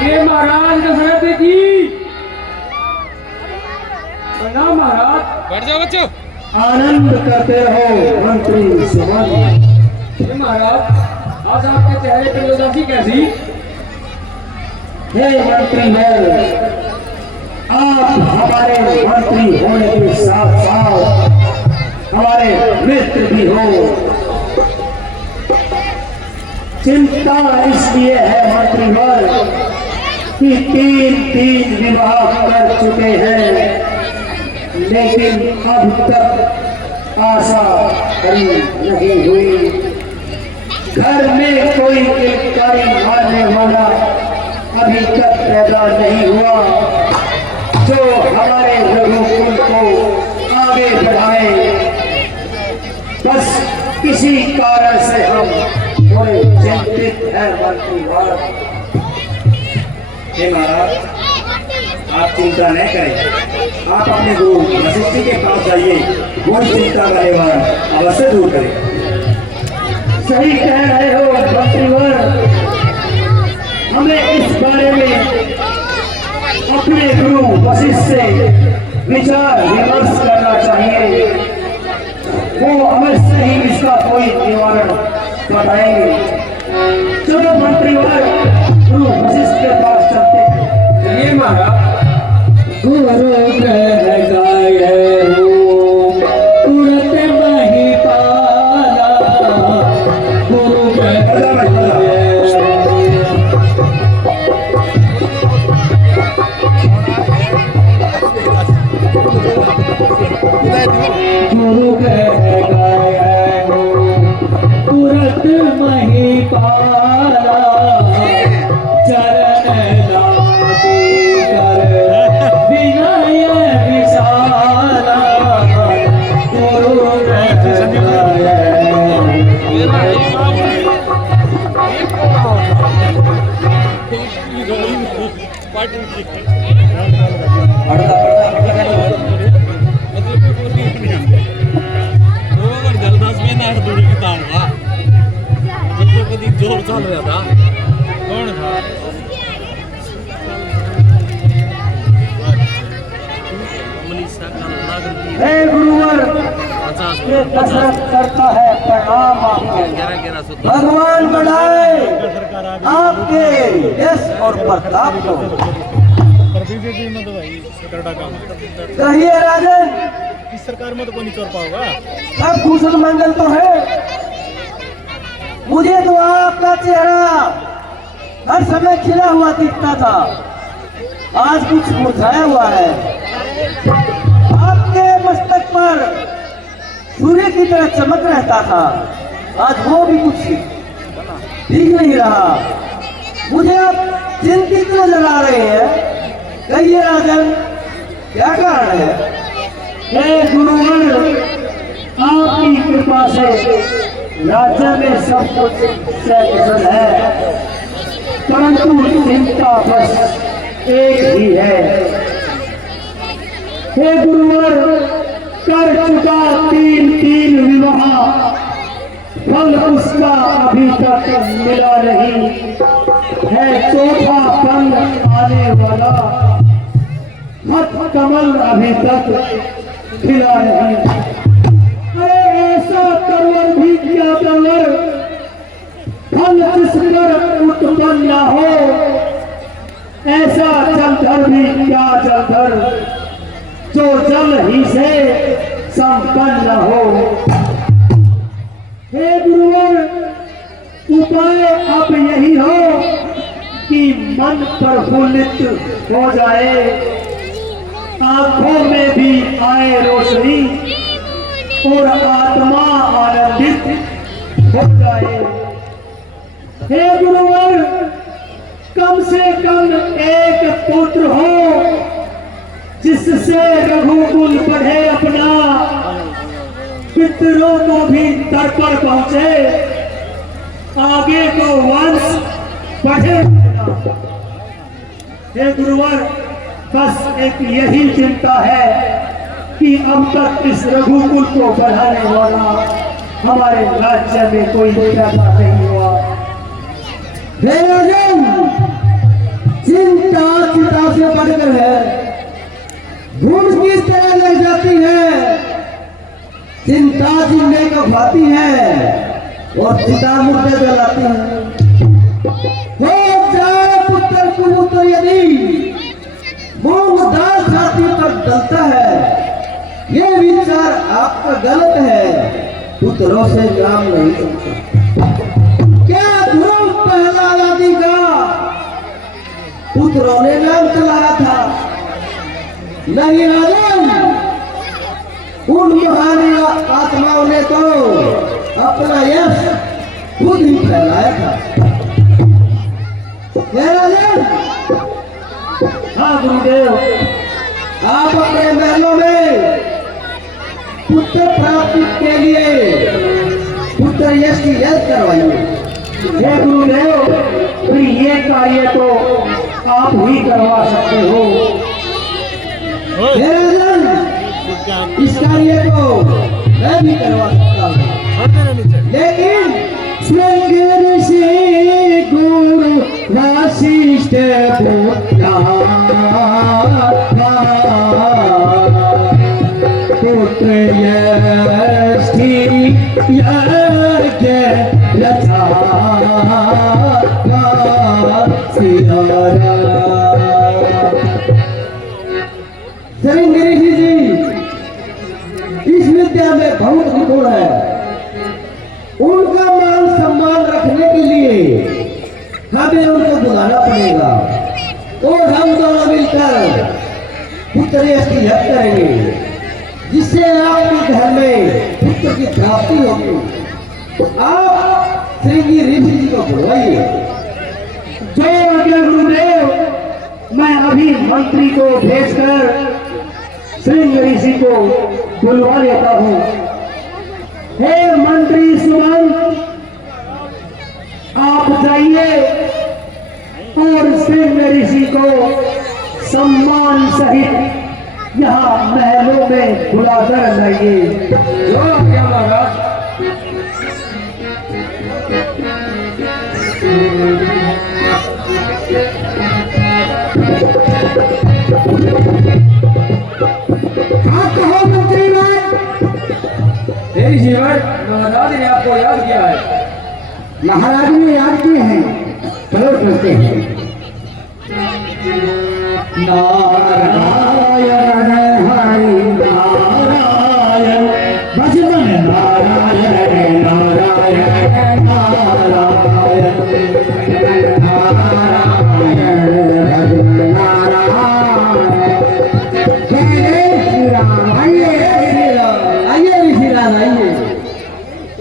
ये महाराज दशरथ की प्रणाम महाराज। बैठ जाओ बच्चों। आनंद करते रहो मंत्री समाधि। ये महाराज आज आपके चेहरे पर उदासी कैसी? हे मंत्री हो, आप हमारे मंत्री होने के साथ साथ हमारे मित्र भी हो। चिंता इसलिए है मंत्रीवर कि तीन विवाह कर चुके हैं, लेकिन अब तक आशा पूरी नहीं हुई। घर में कोई गिरफ्तारी मारने वाला अभी तक पैदा नहीं हुआ जो हमारे रघुकुल को आगे बढ़ाए। बस किसी कारण से हम थोड़े चिंतित हैं मंत्रीवर। हे महाराज, आप चिंता न करें, आप अपने गुरु वशिष्ठ के पास जाइए, वो चिंता का निवारण अवश्य दूर करें। सही कह रहे हो मंत्रीवर, हमें इस बारे में अपने गुरु वशिष्ठ से विचार विमर्श करना चाहिए। वो अवश्य ही इसका कोई निवारण बताएंगे। चलो मंत्रीवर, गुरु वशिष्ठ के पास चलते हैं। चलिए महाराज। गुरु कह गाये हो तुरंत मही पाला, गुरु कह गुरु कह गाये हो तुरंत मही पाला, चरण लागे कर विनय विशाला, गुरु कह गाये जोर चल रहा था। कौन था? हे गुरुवर, ये दशरथ करता है प्रणाम आपको। भगवान बढ़ाए आपके यश और प्रताप को। कहिए राजन, इस सरकार में तो कोई नहीं चोर पाओगा। सब कुशल मंगल तो है। मुझे तो आपका चेहरा हर समय खिला हुआ दिखता था, आज कुछ मुरझाया हुआ है। आपके मस्तक पर सूर्य की तरह चमक रहता था, आज वो भी कुछ दिख नहीं रहा। मुझे आप चिंतित नजर आ रहे हैं। कहिए राजन, क्या कारण है? हे गुरुवर, आपकी कृपा से राज्य में सब कुछ सकुशल है, परंतु चिंता बस एक ही है। हे गुरुवर, कर चुका तीन विवाह, फल उसका अभी तक मिला नहीं है। चौथा फल आने वाला, मत कमल अभी तक खिला नहीं। अरे ऐसा कमल भी क्या कमल, फल जिस पर उत्पन्न न हो, ऐसा जलधर भी क्या जलधर जो जल ही से संपन्न न हो। हे गुरुवर, उपाय अब यही हो कि मन प्रफुल्लित हो जाए, आंखों में भी आए रोशनी और आत्मा आनंदित हो जाए। हे गुरुवर, कम से कम एक पुत्र हो जिससे रघुकुल बढ़े अपना, पितरों को भी तर्पण पहुंचे, आगे को वंश बढ़े। हे गुरुवर, बस एक यही चिंता है कि अब तक इस रघुकुल को बढ़ाने वाला हमारे राज्य में कोई पैदा नहीं हुआ। हे राजन, चिंता चिता से बढ़कर है, धूम की तरह लग जाती है। चिंता जिंदे को भाती है और चिता मुर्दे जलाती है। हो जाए पुत्र कबूतर यदि मूंग दाल छाती पर डलता है, ये विचार आपका गलत है, पुत्रों से काम नहीं चलता। क्या ध्रुव पहला आदि का पुत्रों ने नाम चलाया था? नहीं राजन, उन महान आत्माओं ने तो अपना यश खुद ही फैलाया था। राजन, हाँ गुरुदेव, आप अपने महलों में पुत्र प्राप्ति के लिए पुत्र यश की यश करवाइए। हे गुरुदेव, फिर ये कार्य तो आप ही करवा सकते हो। हे राजन, इस कार्य को मैं भी करवा सकता हूँ, लेकिन श्रृंग ऋषि गुरु वशिष्ठ पुत्र यष्टि यज्ञ रचा सियारा। श्रृंग ऋषि जी इस विद्या में बहुत निपुण है। उनका मान सम्मान रखने के लिए हमें उनको बुलाना पड़ेगा और हम दोनों मिलकर पुत्र यष्टि यज्ञ करेंगे, जिससे आपके घर में पुत्र की प्राप्ति होगी। आप श्रृंगी ऋषि जी को बुलवाइए। जय आज्ञा गुरुदेव, मैं अभी मंत्री को भेजकर श्रृंग ऋषि को बुलवा लेता हूँ। हे मंत्री सुमंत, आप जाइए और श्रृंग ऋषि को सम्मान सहित यहाँ महलों में बुलाकर लाइए। जो आज्ञा महाराज। हाँ कहो मंत्री भाई। तेरी जीवन महाराज ने आपको याद किया है। महाराज ने याद किए हैं, चलो चलते हैं। नारायण हरि नारायण, बजरंग नारायण नारायण नारायण नारायण भजन नारायण। जय श्री राम। आइए श्री राम, आइए श्री राम, आइए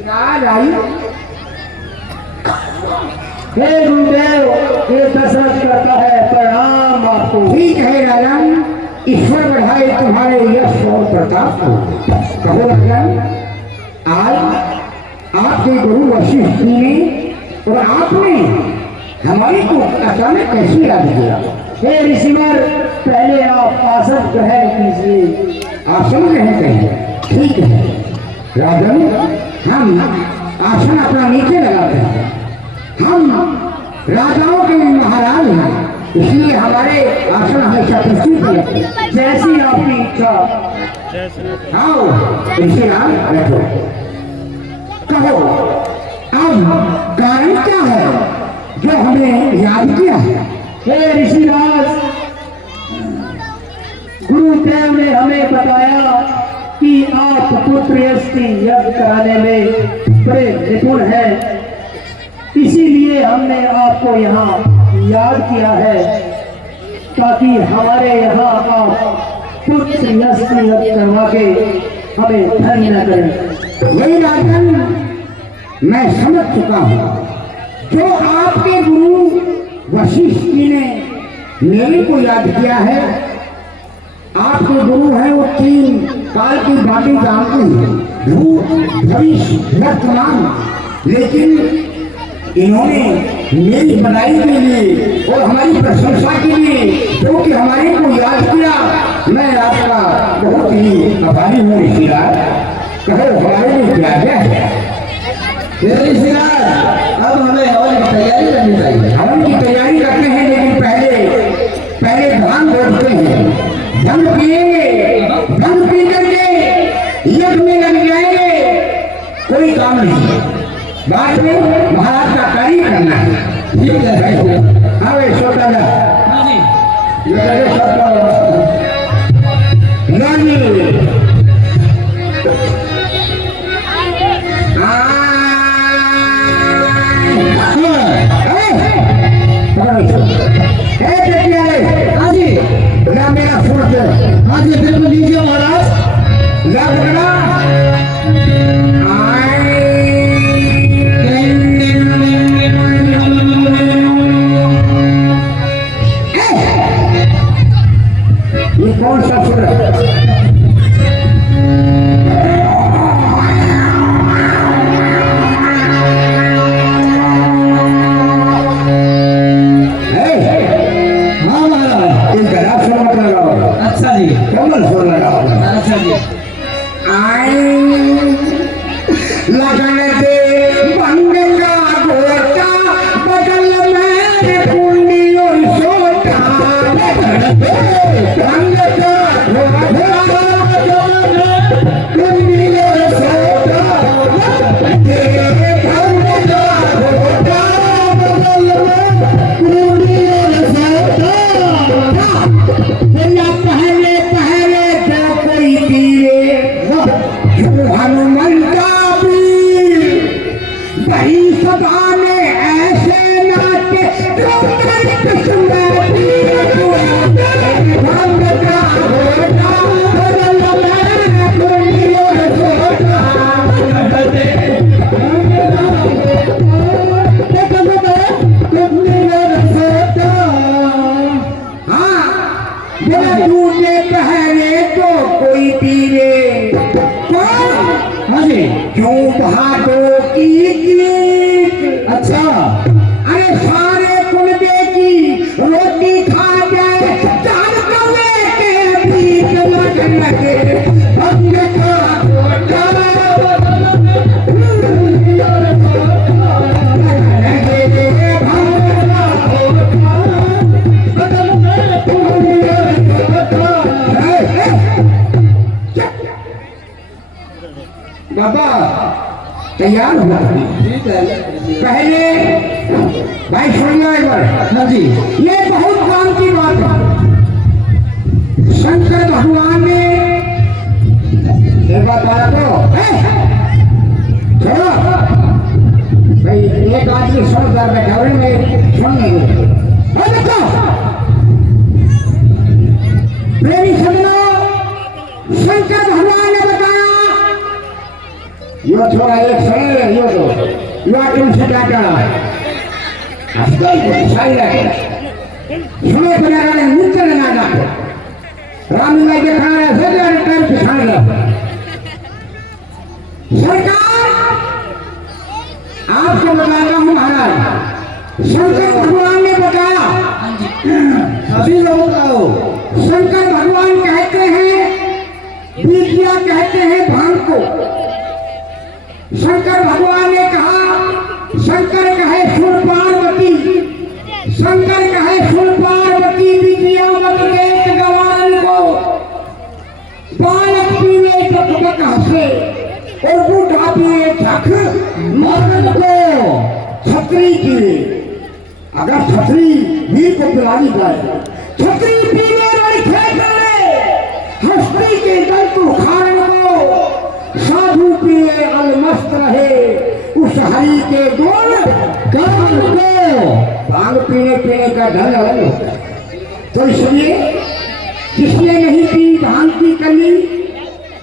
राज आइए। हे गुरुदेव, ये दशरथ करता है प्रणाम आपको। ठीक है राजन, ईश्वर बढ़ाए तुम्हारे यश और प्रताप को। कहो राजन, आज आपके गुरु वशिष्ठ जी ने और आपने हमारे को अचानक कैसे याद किया? हे ऋषिवर, पहले आप आसन ग्रहण कीजिए। आसन ग्रहण करें, ठीक है राजन। हम आसन अपना नीचे लगाते हैं। हम राजाओं के महाराज हैं, इसलिए हमारे आसन हमेशा पृथ्वी पर लगते हैं। जैसी आपकी इच्छा। आओ ऋषि राम, बैठो। कहो अब कारण क्या है जो हमें याद किया है? हे ऋषिराज, गुरुदेव ने हमें बताया कि आप पुत्र यष्टि यज्ञ कराने में बड़े निपुण हैं, इसीलिए हमने आपको यहाँ याद किया है ताकि हमारे यहाँ आप पुत्र यष्टि यज्ञ करवा के हमें धन्य न करें। यही राजन, मैं समझ चुका हूँ। जो आपके गुरु वशिष्ठ जी ने मेरे को याद किया है, आपके गुरु हैं वो 3 काल की बातें जानते हैं, भूत भविष्य वर्तमान, लेकिन इन्होंने मेरी बनाई के लिए और हमारी प्रशंसा के लिए जो कि हमारे को याद किया, मैं आपका बहुत ही आभारी हूँ ऋषिराज। कहो हमारे लिए क्या है? ऋषिराज, अब हमें हवन की तैयारी करनी चाहिए। हवन की तैयारी करते हैं, लेकिन पहले ठीक है हाँ भाई छोटा जा हाँ जी ये करे छोटा रानी हाँ जी मेरा फोर्स हाँ जी बिल्कुल लीजिए महाराज ये कौन सा सुर है हाँ महाराज इनका राग सुर मत लगाओ अच्छा जी कमल सुर लगाओ अच्छा जी लगन दे भंग का गोटा बगल में कुंडी और सोटा भंग का गोटा कुंडी और सोटा भंग का गोटा बगल में कुंडी और सोटा पहले पहले तो कोई पीरे हनुमान का वीर बड़ी सभा में ऐसे नाचे जो सुंदर भंग का घोटा बदल में कुंडी और सोटा कुंडी और सोटा हाँ बिना टूटे पहले तो कोई पीरे हाँ जी क्यों बहादुर की गीत अच्छा अरे सारे कुलबे की रोटी खा जाए चार कौवे के बीच लगन लगे भंग का घोटा लगे भंग का घोटा बदल में कुंडी और सोटा। बाबा तैयार हुआ ठीक है पहले भाई सुनना एक बार हाँ जी ये बहुत काम की बात है शंकर भगवान ने एक बात आया तो छोड़ो भाई एक आदमी समझदार बैठा हुआ में सुन नहीं देखो प्रेमी समझो शंकर भगवान ने बताया यो थोड़ा एक समय यो तो यो तुमसे डाटा अस्तर को सही रखे सुनो बनाना ने मुझसे ना डाको राम में देखा है सजा ने टाइम पिछाड़ लो सरकार आपको बताता हूँ महाराज शंकर भगवान ने बताया सभी लोगों का हो शंकर भगवान कहते हैं विद्या कहते हैं भांग को शंकर भगवान ने कहा शंकर कहे सुर पार्वती शंकर कहे सुर पार्वती विद्या मत देख गवान को बालक पीले टपक हंसे और बूढ़ा पिए झक मर्द को छतरी की अगर छतरी वीर को पिलानी जाए छतरी पीले रही खेले हस्ती के दल को खाने को साधु पिए अलमस्त रहे उस हरि के गुण गान को भांग पीने पीने का ढंग अलग होता है तो इसलिए जिसने नहीं पी भांग की कली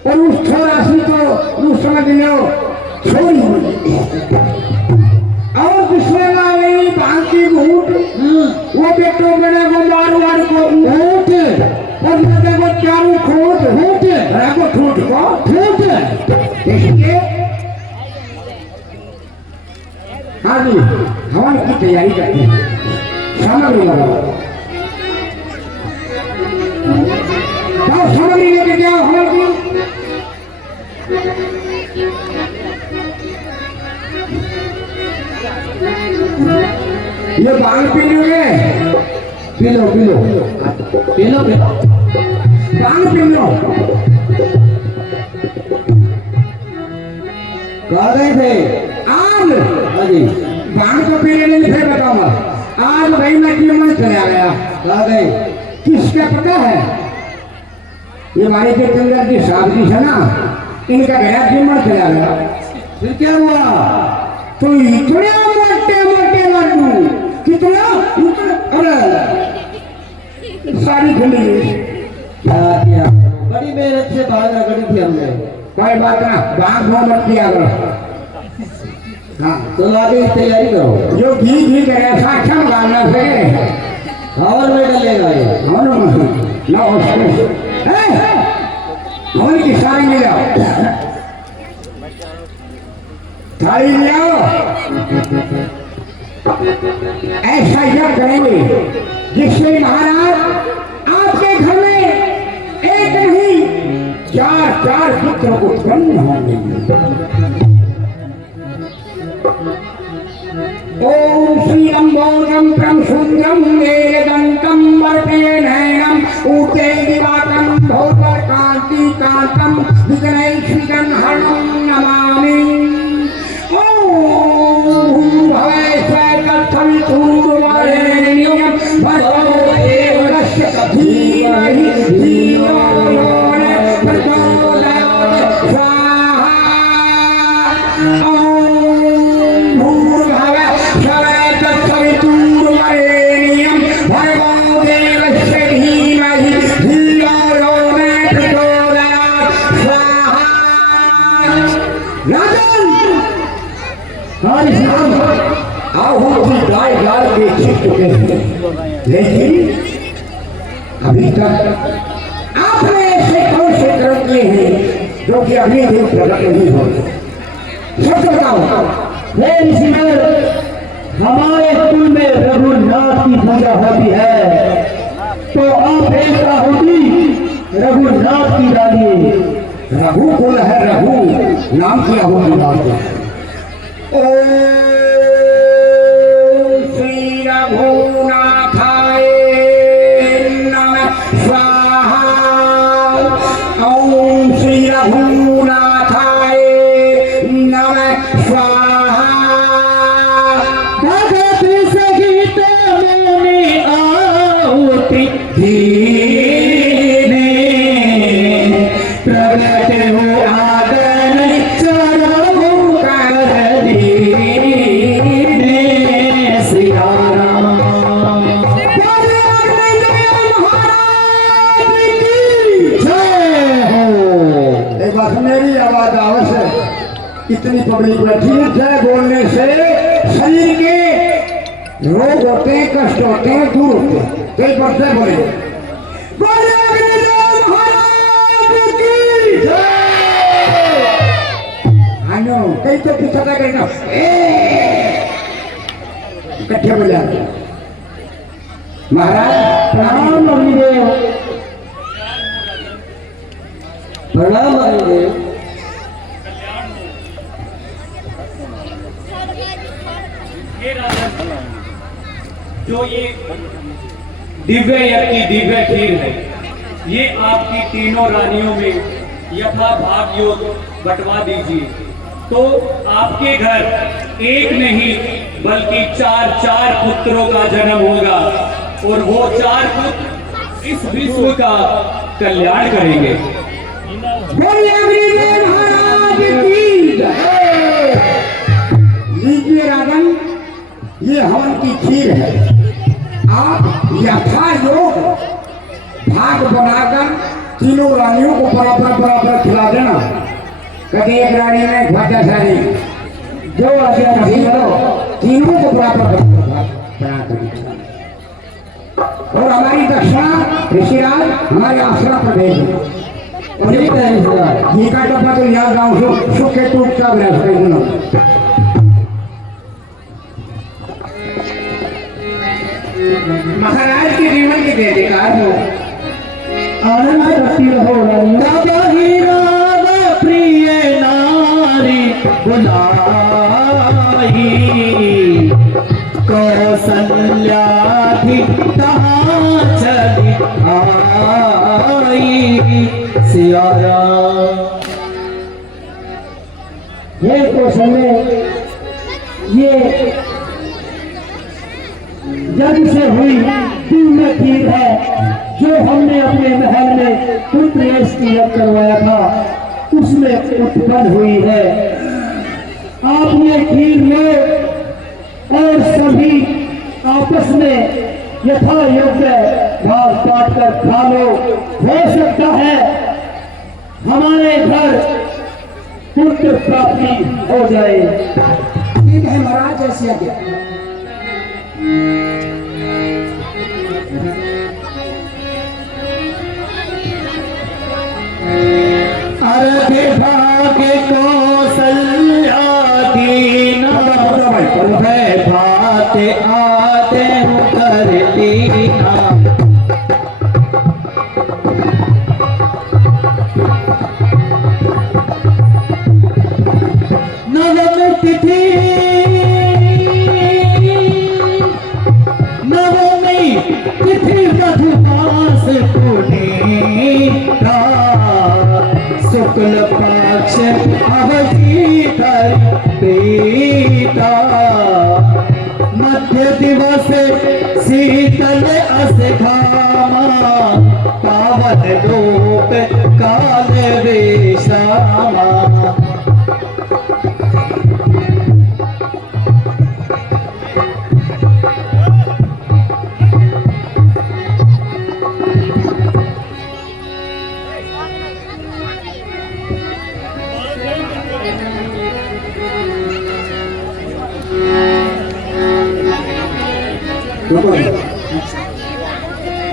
और उस छोरा सी तो उस समझ लो छोरी हुई और जिसने ना नहीं भांग की घूट वो बेटो बड़े को मारू वार को ऊट और लगे को चारू खोट ऊट को ठूठ को ठूठ इसलिए हाँ जी हवन की तैयारी करते हैं सामग्री लगाओ सामग्री लेके जाओ हवन की ये भांग पी लोगे P low P low P low भांग पी लो कह रहे थे आम हाँ जी भांग को पीने नहीं फिर बताऊंगा आज भाई मैं कीमत चला गया। कहा गए? किसका पता है? ये हमारे के चंद्र की शादी है ना, इनका गया कीमत चला गया। फिर क्या हुआ? तो इतने मोटे मोटे लड्डू, कितना अरे सारी खिली क्या किया? बड़ी मेहनत से भागना करी थी हमने। कोई बात ना, भाग मत किया करो। हाँ तो आगे की तैयारी करो। जो घी करे साक्षम गाना से हवन में डलेगा ये। हवन की सारी ले जाओ, थाली ले आओ। ऐसा यह करेंगे जिससे महाराज आपके घर में एक नहीं चार चार पुत्र उत्पन्न होंगे। ओम श्री अम्बोजम प्रम सुंदरम वेदंतम वर्तेनैनम ऊते दिवाकं भोगर कांति कांतम विघ्नैश्विकं हरणं नमामि। ओम भवे स्वतत्थवितुर्वरेण्यं भर्गो देवस्य धीमहि धियो यो न प्रचोदयात् स्वाहा। लेकिन अभी तक आपने ऐसे कौन से कर्म किए हैं जो कि अभी भी प्रकट नहीं हो? सच बताओ। हमारे कुल में रघुनाथ की पूजा होती है, तो आप एक आहुति रघुनाथ की डालिए। रघु कुल है, रघु नाम की आहुति डालते। ओम श्री रघुनाथाय नमः स्वाहा। ओम श्री रघुनाथाय नमः स्वाहा। भगत सहित मौनी आहुति दीने प्रगट हो आदर चरणों कर दीने। श्री राम एक बात मेरी आवाज आवश्यक, इतनी पब्लिक बैठी है, जय बोलने से शरीर के रोग होते हैं, कष्ट होते हैं, दूर होते हैं। कई बार जय बोले। कई तो पीछा करना इकट्ठे बोले। महाराज प्रणाम अग्निदेव। प्रणाम अग्निदेव। जो ये दिव्य यज्ञ की दिव्य खीर है, ये आपकी तीनों रानियों में यथा भाग योग बंटवा दीजिए, तो आपके घर एक नहीं बल्कि चार चार पुत्रों का जन्म होगा और वो चार पुत्र इस विश्व का कल्याण करेंगे। लीजिए राजन, ये हवन की खीर है। आप यथा योग भाग बनाकर तीनों रानियों को बराबर बराबर खिला देना। कभी एक रानी में घाटा सारी जो तीनों को बराबर बना कर। और हमारी दक्षिणा ऋषिराज हमारे आश्रम पर भेज घी का डब्बा तो याद गाँव सुख के टूट का महाराज के जीवन की जयकार हो। आनंद करती रहो राजा ही राग प्रिय नारी बुलाई कौशल्याधि कहाँ चली आई। सिया राम। ये कौशल्य ये जग से हुई दिव्य खीर है जो हमने अपने महल में पुत्र की यज्ञ करवाया था उसमें उत्पन्न हुई है। आप ये खीर लो और सभी आपस में यथा योग्य भाग बांट कर खा लो। हो सकता है हमारे घर पुत्र प्राप्ति हो जाए। ठीक है महाराज, ऐसी आज्ञा। अर्घ भाग्य कौशल्या दीना वह भात आते कर दीना। नवम तिथि नवमी तिथि मधुमास पुनीता शुक्ल पक्ष अवधि प्रीता मध्य दिवस शीतल असघामा पावन लोक काल विश्रामा।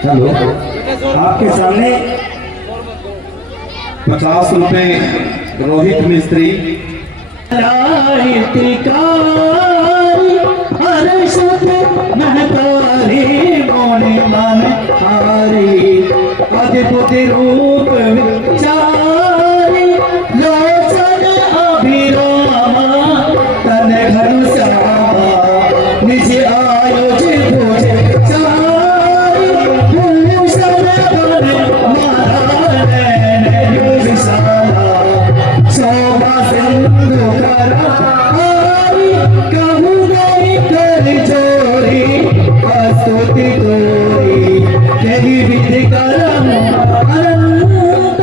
हेलो, आपके सामने 50 रुपए रोहित मिस्त्री। अद्भुत रूप चारी लोचन अभिरामा तन घन श्यामा निज आयोज भोज चारी भूषण बन नारायण विशाला शोभा सिंधु करारी कहु नहीं कर जोरी स्तुति तोरी यही विधि करम अनंत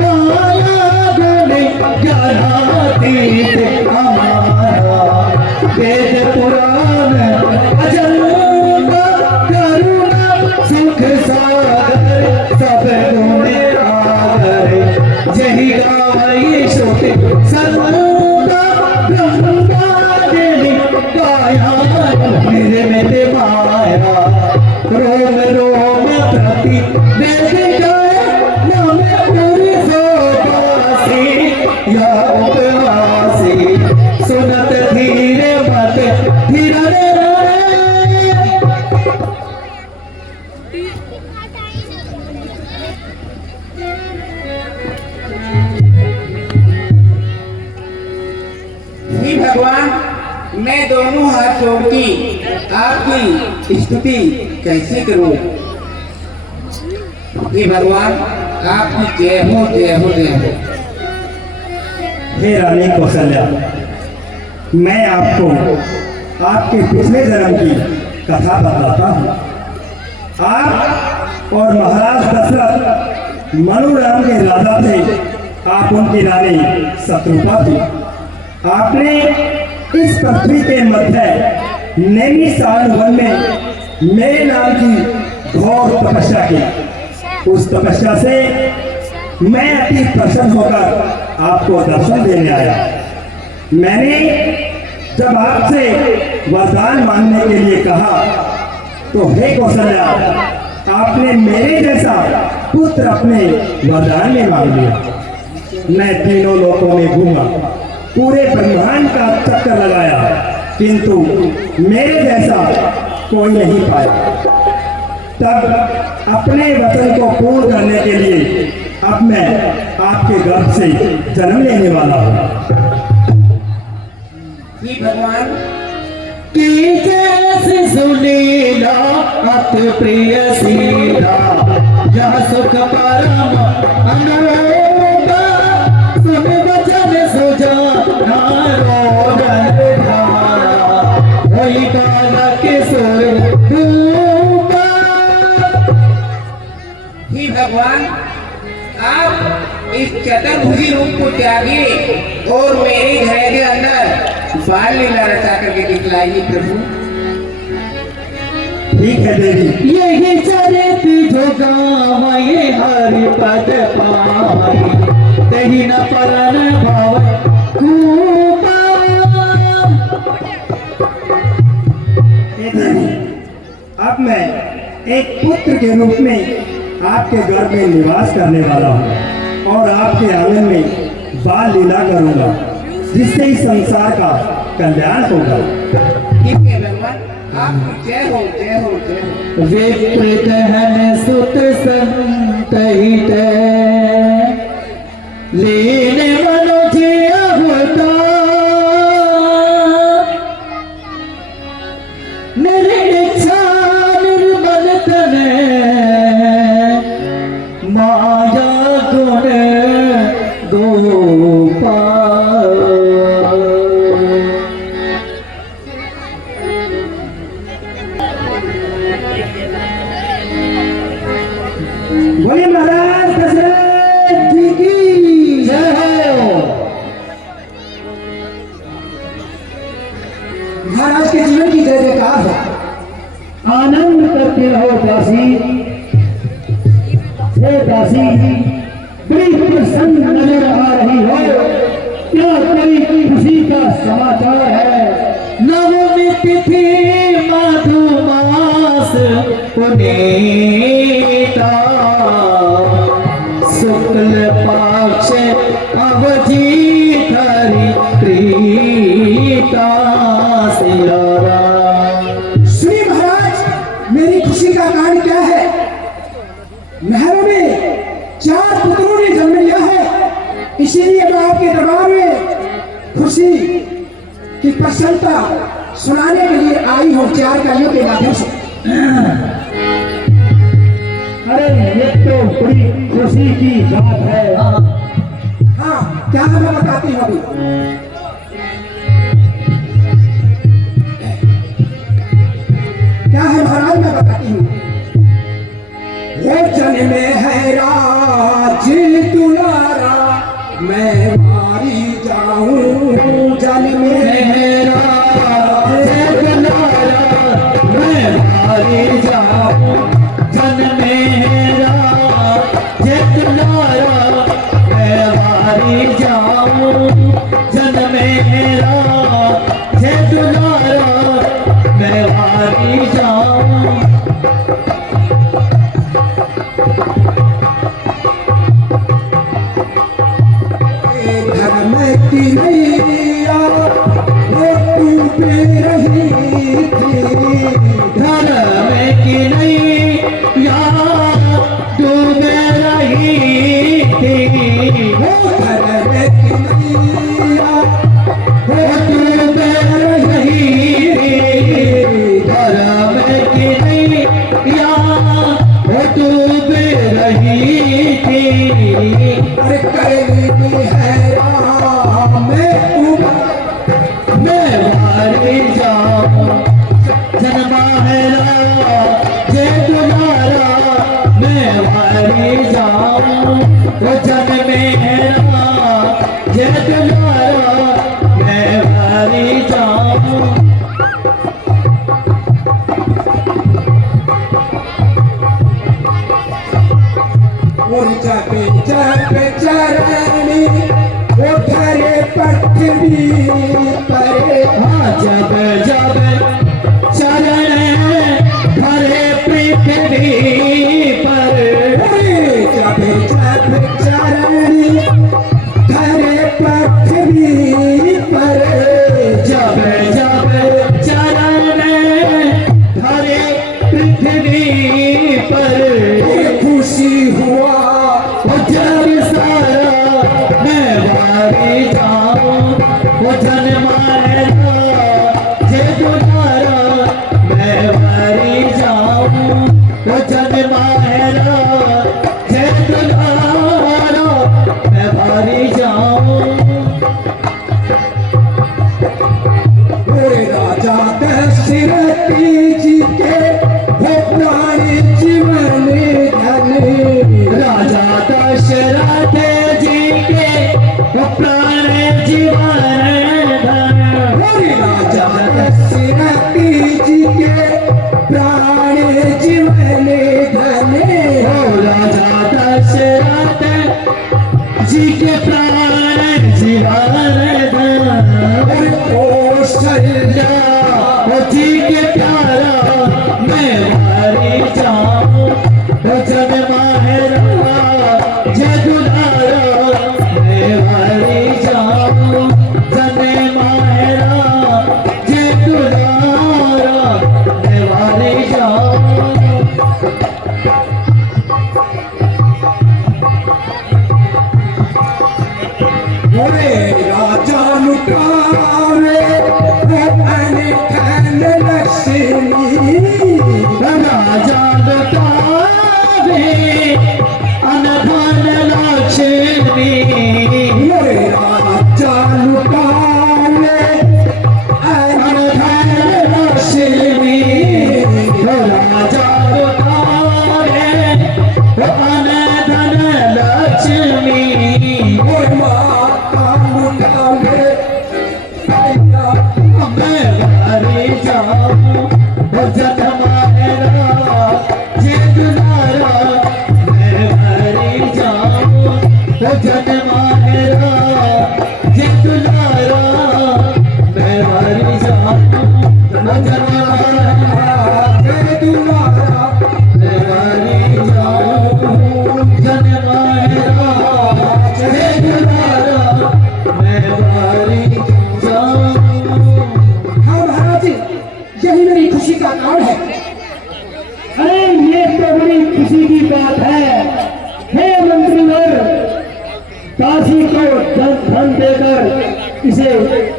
माया गुण ज्ञानातीत हमारा वेद पुराण अजंता करुणा सुख सागर सब गुण आगर यही गावई श्रुति संता ब्रह्मा देवी काया निर्मित माया रोम रोम प्रति वेद गाय नाम पुरी सोपासी या उपवासी सुनत धीरे मत धीरे ही भगवान, मैं दोनों हाथ जोड़ती आपकी स्तुति कैसे करूं? हे भगवान, आपकी जय हो जय हो जय हो। हे रानी कौशल्या, मैं आपको आपके पिछले जन्म की कथा बताता हूँ। आप और महाराज दशरथ मनुराम के राजा थे। आप उनकी रानी शत्रुपा थी। आपने इस पृथ्वी के मध्य नैमिषारण्य वन में मेरे नाम की घोर तपस्या की। उस तपस्या से मैं अति प्रसन्न होकर आपको दर्शन देने आया। मैंने जब आपसे वरदान मांगने के लिए कहा तो हे कौशल्या, आपने मेरे जैसा पुत्र अपने वरदान में मांग लिया। मैं तीनों लोकों में घूमा, पूरे ब्रह्मांड का चक्कर लगाया, किंतु मेरे जैसा कोई नहीं पाया। तब अपने वचन को पूर्ण करने के लिए अब मैं आपके गर्भ से जन्म लेने वाला हूँ। ही भगवान, की जैसे सुनीला अति प्रिय सीला यह सुख परम अनुरोगा सुन वचन सुजाना रोदन धारा वही बालक सुर चतुर्भुजी रूप को त्यागी और मेरे घर के अंदर बाल लीला रचा करके दिखलाएगी प्रभु। ठीक है देवी। यही चरित जो गावा ये हरि पद पाई तही न परन भव कूपा। हे देवी, अब मैं एक पुत्र के रूप में आपके घर में निवास करने वाला हूँ और आपके आंगन में बाल लीला करूँगा, जिससे इस संसार का कल्याण होगा। ठीक है भगवान, आप जय हो जय हो जय हो। विप्र कहन सुत संत हित लीन मनुज अवतार निरीक्षा निर्मल तन माया गुण गोपाल। बोलिए महाराज दशरथ जी की जय हो। महाराज के जीवन की जय जयकार हो। आनंद करते रहो दासी। हे दासी, बड़ी प्रसन्न नजर आ रही हो, क्या कोई खुशी का समाचार है? नवमी तिथि मधुमास पुनीता शुक्ल पक्ष अवधि धरि प्रीता सियारा। श्री महाराज, मेरी खुशी का कारण क्या है? महरों में 4 पुत्रों ने जन्म लिया है, इसीलिए मैं आपके दरबार में खुशी की प्रसन्नता सुनाने के लिए आई हूँ 4 कलियों के माध्यम से। अरे ये तो बड़ी खुशी की बात है। हाँ, क्या है मैं बताती हूँ अभी। क्या है महाराज, मैं बताती हूँ। वो जन्मे है राज दुलारा, मैं मारी जाऊं जन्मे है राज दुलारा, मैं मारी जाऊं जन्मे है राज दुलारा, मैं मारी जाऊं जन्मे है राज दुलारा, मैं मारी जाऊं। धर्म की नैया वो डूबे रही थी, धर्म की नैया डूबे रही थी, वो धर्म की नैया वो डूबे रही थी, धर्म की नैया वो डूबे रही थी। अरे करेगी है मैं मारी जाऊं जन्मा है जय दुलारा, मैं मारी जाऊं वो जन्मे है जय दुलारा, मैं मारी जाऊं। जपे जपे चरणी वो धरे पृथ्वी पर, हाँ जब जब चरण धरे पृथ्वी पर, जब जब चरणी धरे पृथ्वी पर, जब जब चरण धरे पृथ्वी पर, खुशी हुआ वो जग सारा, मैं मारी जाऊं वो जन्मा है जय दुलारा, मैं मारी जाऊं वो जन्मा है जय दुलारा, मैं मारी जाऊं। राजा दशरथ जी के वो प्राणी जीवन धन, राजा ओरे राजा लुटावे अनठन लक्ष्मी राजा बतावे अनधन लक्ष्मी ओरे राजा लुटावे अनधन लक्ष्मी राजा बतावे अनधन लक्ष्मी ओरे माता लुटावे मैं बारी जाऊं जग मारा जे दुलारा मैं बारी जाऊं जग मारा जे दुलारा मैं बारी जाऊं जग मारा जय दुलारा मैं बारी जाऊं जग मारा जे दुलारा मैं बारी जाऊं। हाँ महाराज जी, यही मेरी खुशी का कारण है। अरे ये तो बड़ी खुशी की बात है। हे मंत्रीवर, काशी को धन देकर इसे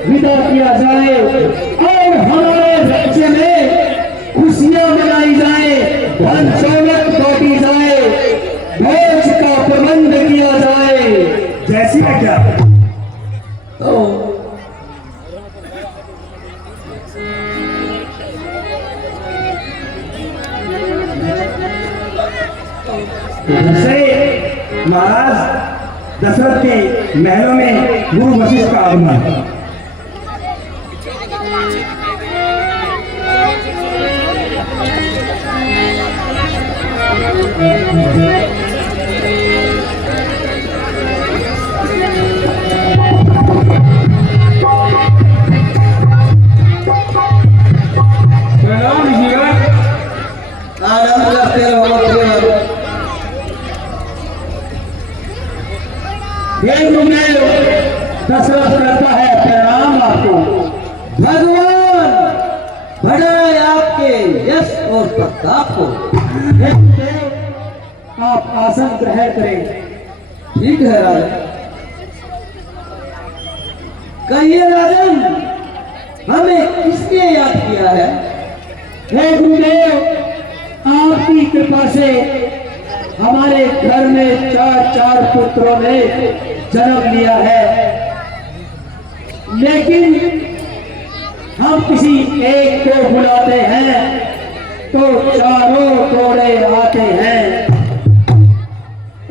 विदा किया जाए और हमारे राज्य में खुशियां मनाई जाए, धन दौलत बांटी जाए, भोज का प्रबंध किया जाए। जैसी है क्या? तो से महाराज दशरथ के महलों में गुरु वशिष्ठ का आगमन। प्रणाम हीरा। आनंद लगते रहो मंत्रीवर। दशरथ करता है प्रणाम आपको। भगवान बढ़ाए आपके यश और प्रताप को। हे गुरुदेव, आप आसन ग्रहण करें। ठीक है राजन। कहिए राजन, हमें किसने याद किया है? हे गुरुदेव, आपकी कृपा से हमारे घर में चार पुत्रों ने जन्म लिया है, लेकिन हम किसी एक को बुलाते हैं तो चारों तोड़े आते हैं।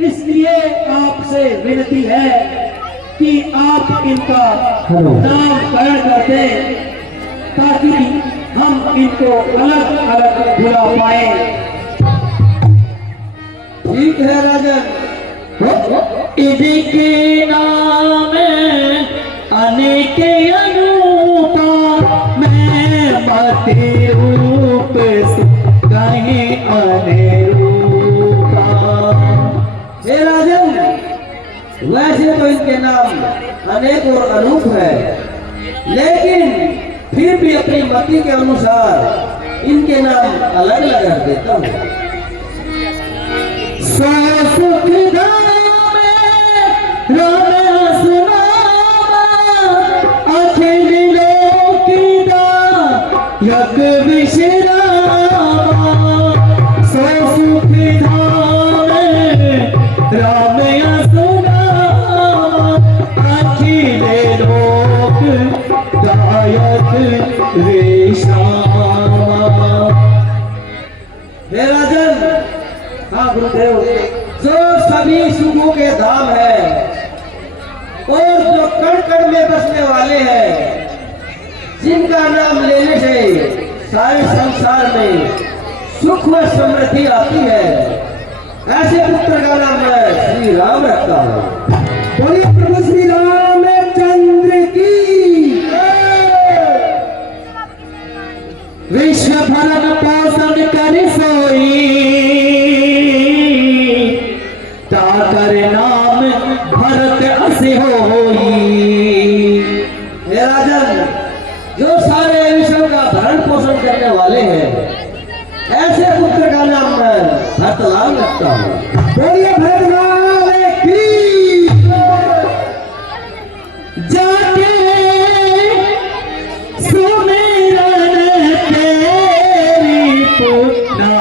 इसलिए आपसे विनती है कि आप इनका नामकरण कर दें ताकि हम इनको अलग अलग बुला पाए। ठीक है राजन। इनके नाम अनेक अनूपा, मैं मति रूप से कहीं अनेरूपा। हे राजन, वैसे तो इनके नाम अनेक और अनूप है, लेकिन फिर भी अपनी मति के अनुसार इनके नाम अलग अलग रख देता हूँ। सुख धाम राम सुनामा, अखिल लोक दायक विश्रामा। सुख धाम राम सुनामा, अखिल लोक दायक विश्रामा। हे राजन, हाँ गुरुदेव, जो सभी सुखों के धाम है और जो कण कण में बसने वाले हैं, जिनका नाम लेने से सारे संसार में सुख व समृद्धि आती है, ऐसे पुत्र का नाम मैं श्री राम रखता हूँ। बोलिए प्रभु श्री रामचंद्र की। विश्व भरण पोषण कर सोई, ताकर नाम भरत अस होई। हे राजन, जो सारे विश्व का भरण पोषण करने वाले हैं, ऐसे ऐसे पुत्र का नाम मैं भरतलाल रखता हूँ। बोलिए भरतलाल की। जाके सुमिरन तेरी पुन्ना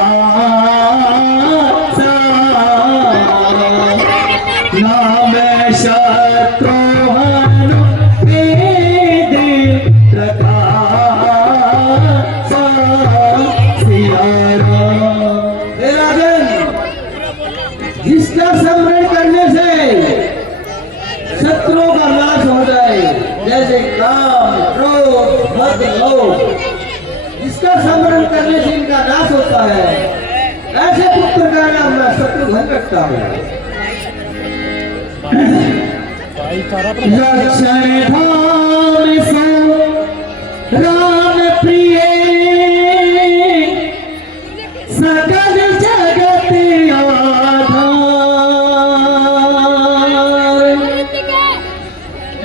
सा, नाम शत्रुघ्न वेद प्रकाश सिया राम। हे राजन, जिसका स्मरण करने से शत्रुओं का नाश हो जाए, जैसे काम, क्रोध, मद, लोभ, जिसका स्मरण करने से इनका नाश होता है, ऐसे पुत्र का नाम मैं शत्रुघ्न रखता हूँ। लक्षण धाम सो राम प्रिय, सकल जगत आधार,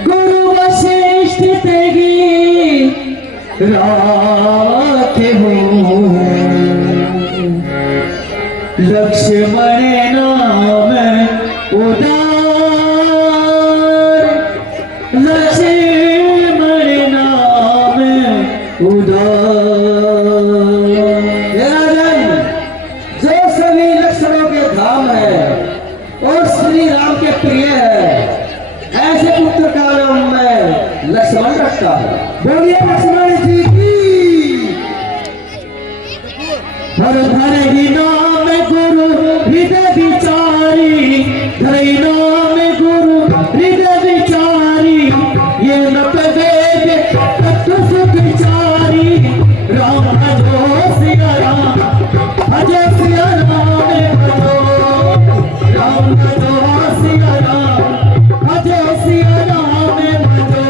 गुरु वशिष्ठ तेगी राखे हो, लक्ष्मण नाम उदार, लक्ष्मण नाम उदार। हे राजन, जो सभी लक्षणों के धाम है और श्री राम के प्रिय है, ऐसे पुत्र का नाम मैं लक्ष्मण रखता हूँ। बोलिए लक्ष्मण जी की। हर धरहि नाम गुरु हृदय विचारी, धरहि नाम गुरु हृदय विचारी, ये नत वेद तत्व सुख विचारी, राम भजो सिया राम, भजो सिया राम, भजो राम, भजो सिया राम, भजो सिया राम, भजो।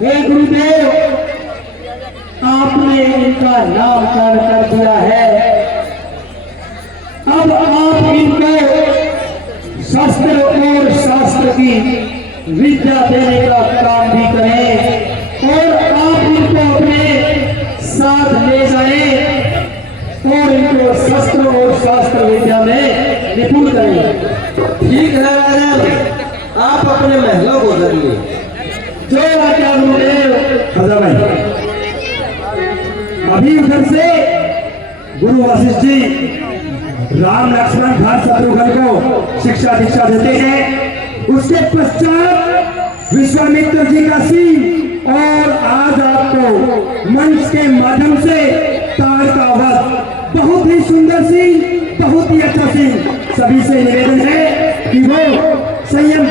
हे गुरुदेव, आपने इनका नामकरण कर दिया है, अब आप इनको शस्त्र और शास्त्र की विद्या देने का काम भी करें और आप इनको अपने साथ ले जाएं और इनको शस्त्र और शास्त्र विद्या में निपुण करें। ठीक है राजन, आप अपने महलों को धरिए। जो आज्ञा गुरुदेव। खजा भाई, अभी उधर से गुरु वशिष्ठ जी राम लक्ष्मण भरत शत्रुघ्न को शिक्षा दीक्षा देते हैं। उसके पश्चात विश्वामित्र जी का सीन और आज आपको मंच के माध्यम से तार का वध, बहुत ही सुंदर सीन, बहुत ही अच्छा सीन। सभी से निवेदन है कि वो संयम